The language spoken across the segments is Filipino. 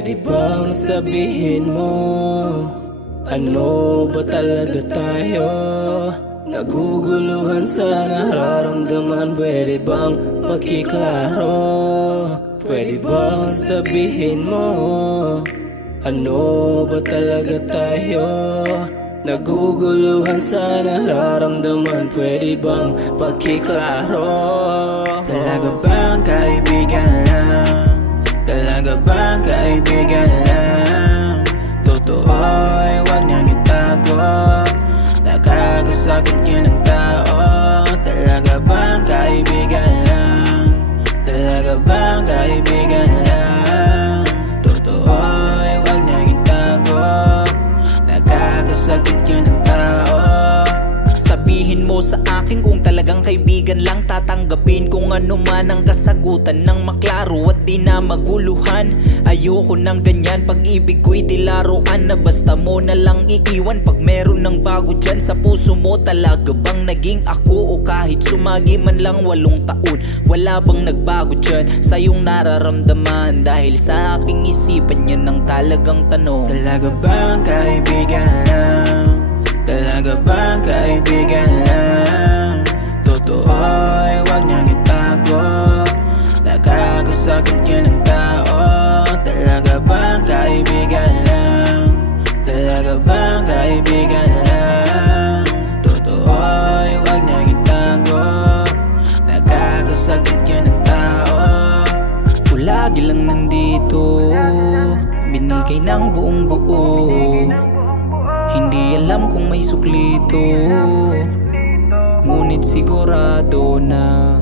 Pwede bang sabihin mo, ano ba talaga tayo? Naguguluhan sa nararamdaman, pwede bang pakiklaro? Pwede bang sabihin mo, ano ba talaga tayo? Naguguluhan sa nararamdaman, pwede bang pakiklaro? Talaga bang kaibigan lang? Talaga bang kaibigan lang? Totoo'y huwag niyang itago, nakakasakit yun ng tao. Talaga bang kaibigan lang? Talaga bang kaibigan lang? Totoo'y huwag niyang itago, nakakasakit yun ng tao. Sabihin mo sa akin kung talagang kaibigan lang, tatanggapin kung ano man ang kasagutan ng maklaro at di na maguluhan. Ayoko ng ganyan, pag-ibig ko'y di laruan na basta mo na lang iiwan pag meron ng bago dyan sa puso mo. Talaga bang naging ako o kahit sumagi man lang 8 taon, wala bang nagbago dyan sa iyong nararamdaman? Dahil sa aking isipan yan ang talagang tanong. Talaga bang kaibigan lang? Talaga bang kaibigan lang? Totoo'y huwag niyang itago, nakakasakit yun ng tao. Talaga bang kaibigan lang? Talaga bang kaibigan lang? Totoo'y huwag niyang itago, nakakasakit yun ng tao. Lagi lang nandito, binigay ng buong buo. Hindi alam kung may suklito, ngunit sigurado na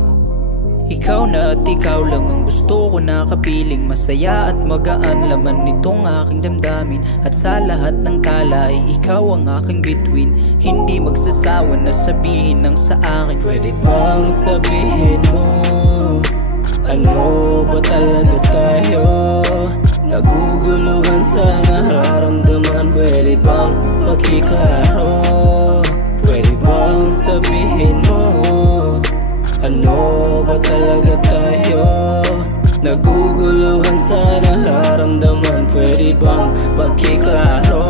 ikaw na at ikaw lang ang gusto ko na kapiling. Masaya at magaan laman nitong aking damdamin, at sa lahat ng tala ay ikaw ang aking bituin. Hindi magsasawa na sabihin ng sa akin. Pwede bang sabihin mo, ano ba talaga tayo? Naguguluhan sa nararamdaman, pwede bang pakiklaro? Pwede bang sabihin mo, ano ba talaga tayo? Naguguluhan sa nararamdaman, pwede bang pakiklaro?